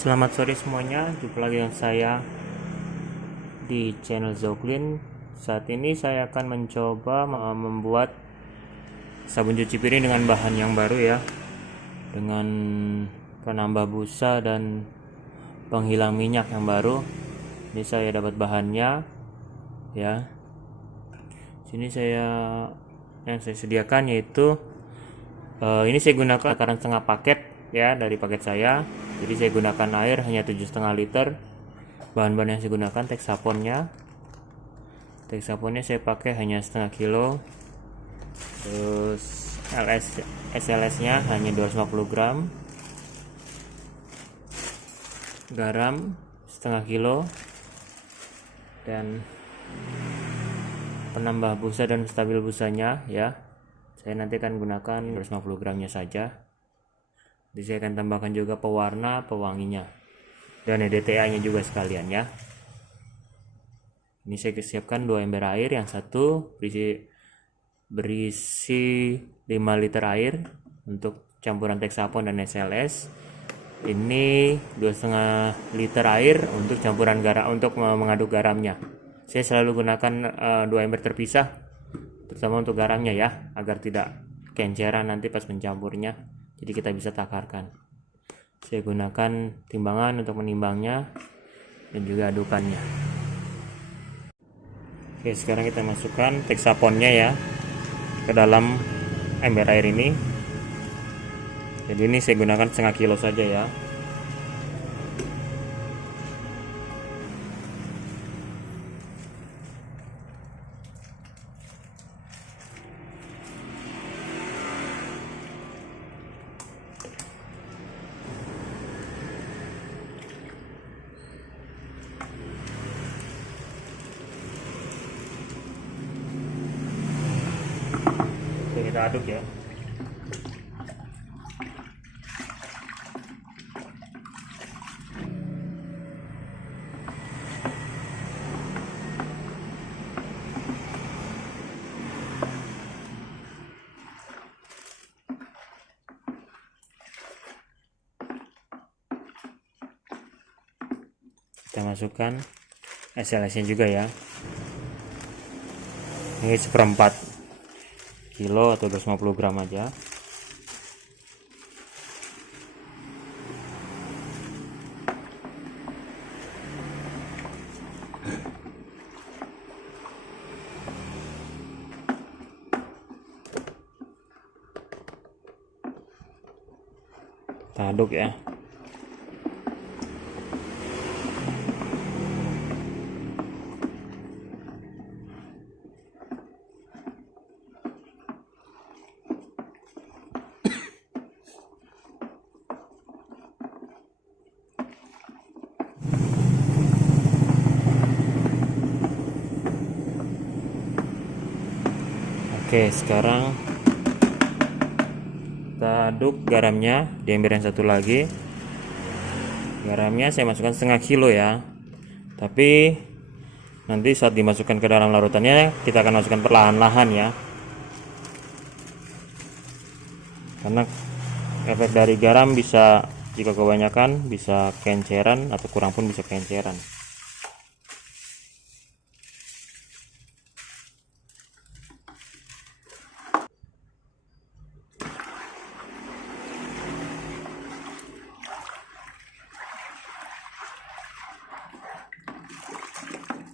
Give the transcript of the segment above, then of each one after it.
Selamat sore semuanya, jumpa lagi dengan saya di channel Zoklin. Saat ini saya akan mencoba membuat sabun cuci piring dengan bahan yang baru ya, dengan penambah busa dan penghilang minyak yang baru. Ini saya dapat bahannya ya. Sini yang saya sediakan yaitu ini saya gunakan takaran setengah paket ya dari paket saya. Jadi saya gunakan air hanya 7,5 liter. Bahan-bahan yang saya gunakan Texaponnya saya pakai hanya setengah kilo. Terus SLS nya hanya 250 gram. Garam setengah kilo. Dan penambah busa dan stabil busanya ya. Saya nanti akan gunakan 250 gramnya saja. Jadi saya akan tambahkan juga pewarna, pewanginya, dan EDTA nya juga sekalian ya. Ini saya siapkan 2 ember air, yang satu berisi 5 liter air untuk campuran Texapon dan SLS. Ini 2,5 liter air untuk campuran garam, untuk mengaduk garamnya. Saya selalu gunakan 2 ember terpisah, terutama untuk garamnya ya, agar tidak kenceran nanti pas mencampurnya. Jadi kita bisa takarkan. Saya gunakan timbangan untuk menimbangnya dan juga adukannya. Oke, sekarang kita masukkan Texaponnya ya ke dalam ember air ini. Jadi ini saya gunakan setengah kilo saja ya. Oke, kita aduk ya. Kita masukkan SLS nya juga ya. Ini seperempat kilo atau 250 gram aja. Kita aduk ya. Oke, sekarang kita aduk garamnya di ember yang satu lagi. Garamnya saya masukkan setengah kilo ya. Tapi nanti saat dimasukkan ke dalam larutannya kita akan masukkan perlahan-lahan ya. Karena efek dari garam bisa, jika kebanyakan bisa kenceran, atau kurang pun bisa kenceran.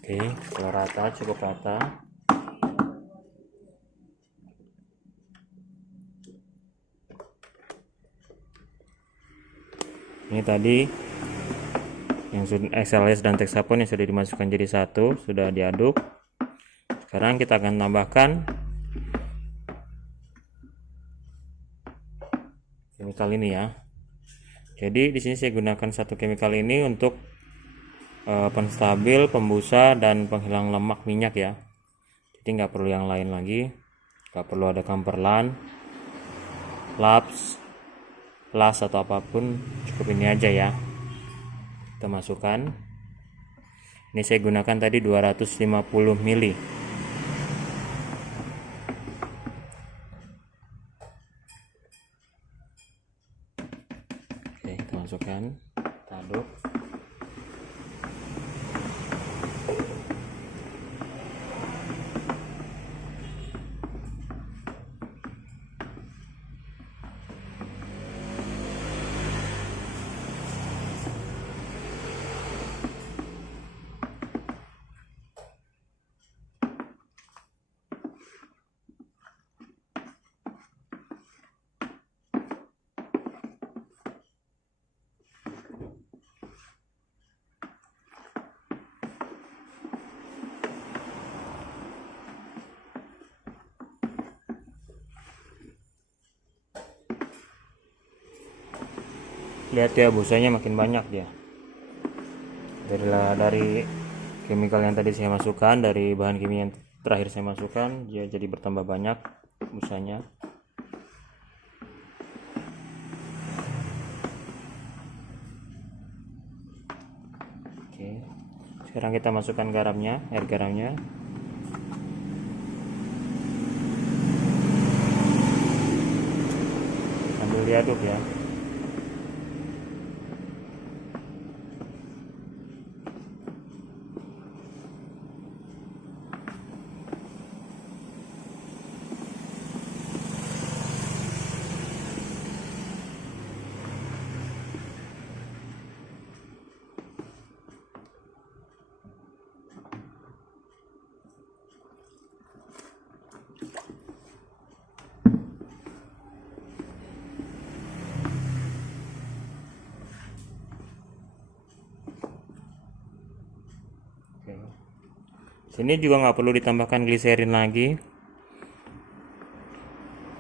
Oke, kalau rata, cukup rata. Ini tadi yang SLS dan Texapon yang sudah dimasukkan jadi satu, sudah diaduk. Sekarang kita akan tambahkan chemical ini ya. Jadi di sini saya gunakan satu chemical ini untuk penstabil, pembusa, dan penghilang lemak minyak ya. Jadi nggak perlu yang lain lagi, nggak perlu ada Camperland, Labs, Plus atau apapun, cukup ini aja ya. Kita masukkan. Ini saya gunakan tadi 250 ml. Oke, kita masukkan, kita aduk. Lihat ya, busanya makin banyak dia. Dari chemical yang tadi saya masukkan, dari bahan kimia yang terakhir saya masukkan, dia jadi bertambah banyak busanya. Oke, sekarang kita masukkan garamnya, air garamnya. Sambil diaduk ya. Sini juga nggak perlu ditambahkan gliserin lagi,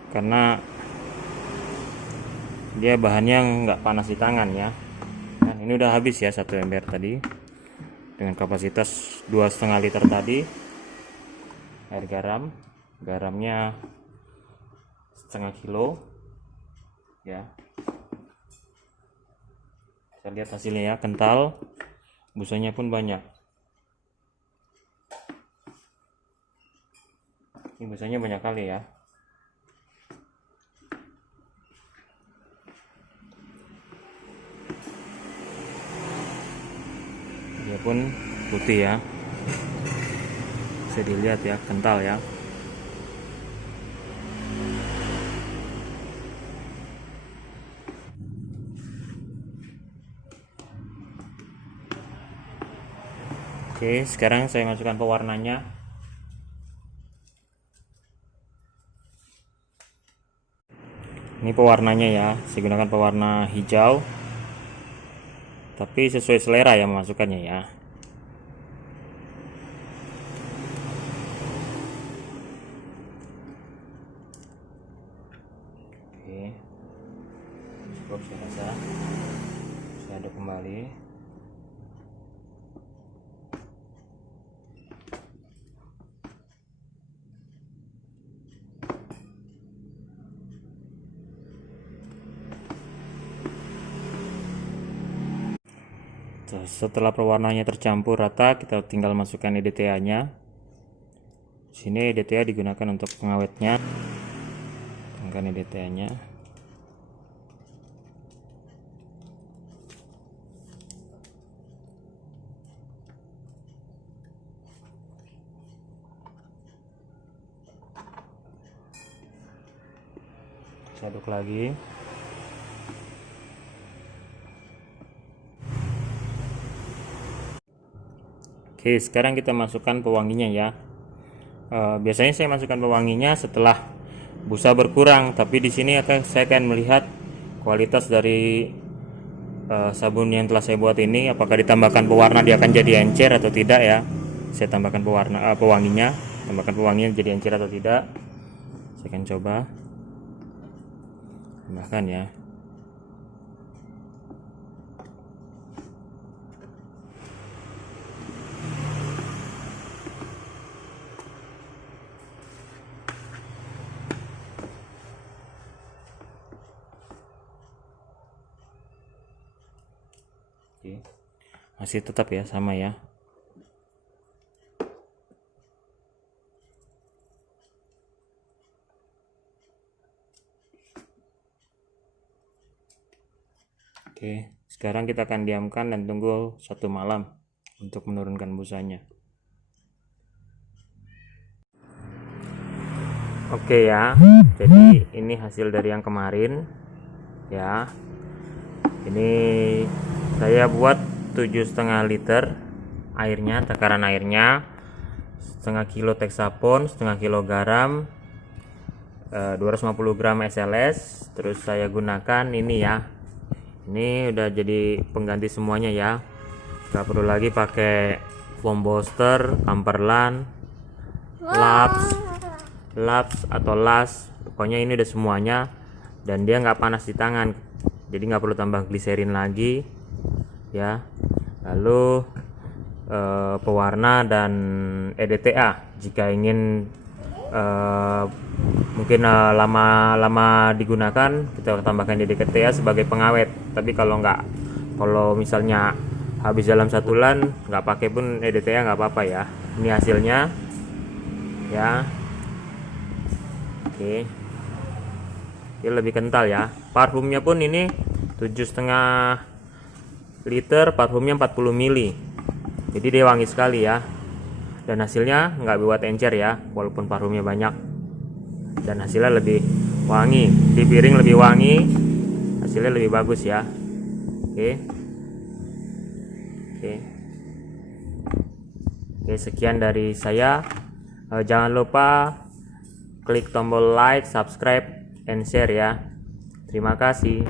karena dia bahannya nggak panas di tangan ya. Nah, ini udah habis ya 1 ember tadi dengan kapasitas 2,5 liter tadi. Air garam, garamnya setengah kilo ya. Kita lihat hasilnya ya, kental, busanya pun banyak. Ini busanya banyak kali ya. Dia pun putih ya, bisa dilihat ya, kental ya. Oke, sekarang saya masukkan pewarnanya. Ini pewarnanya ya, saya gunakan pewarna hijau, tapi sesuai selera ya memasukkannya ya. Oke, cukup saya rasa. Saya aduk kembali. Setelah pewarnanya tercampur rata, kita tinggal masukkan EDTA-nya. Sini EDTA digunakan untuk pengawetnya. Tambahkan EDTA-nya. Saya aduk lagi. Oke, sekarang kita masukkan pewanginya ya. Biasanya saya masukkan pewanginya setelah busa berkurang, tapi di sini saya akan melihat kualitas dari sabun yang telah saya buat ini, apakah ditambahkan pewarna dia akan jadi encer atau tidak ya. Saya tambahkan pewanginya, tambahkan pewanginya jadi encer atau tidak. Saya akan coba tambahkan ya. Masih tetap ya, sama ya. Oke, Sekarang kita akan diamkan dan tunggu 1 malam untuk menurunkan busanya. Oke ya, jadi ini hasil dari yang kemarin ya. Ini saya buat 7,5 liter airnya, takaran airnya, setengah kilo Texapon, setengah kilo garam, 250 gram SLS. Terus saya gunakan ini ya, ini udah jadi pengganti semuanya ya, nggak perlu lagi pakai foam booster, Camperland, laps atau las, pokoknya ini udah semuanya, dan dia nggak panas di tangan, jadi nggak perlu tambah gliserin lagi ya. Lalu pewarna dan EDTA jika ingin mungkin lama digunakan, kita tambahkan EDTA sebagai pengawet. Tapi kalau misalnya habis dalam 1 bulan nggak pakai pun EDTA nggak apa-apa ya. Ini hasilnya ya. Oke, dia lebih kental ya. Parfumnya pun ini 7,5 liter, parfumnya 40 ml, jadi dia wangi sekali ya. Dan hasilnya nggak buat encer ya, walaupun parfumnya banyak, dan hasilnya lebih wangi, di piring lebih wangi, hasilnya lebih bagus ya. Oke, sekian dari saya. Jangan lupa klik tombol like, subscribe, and share ya. Terima kasih.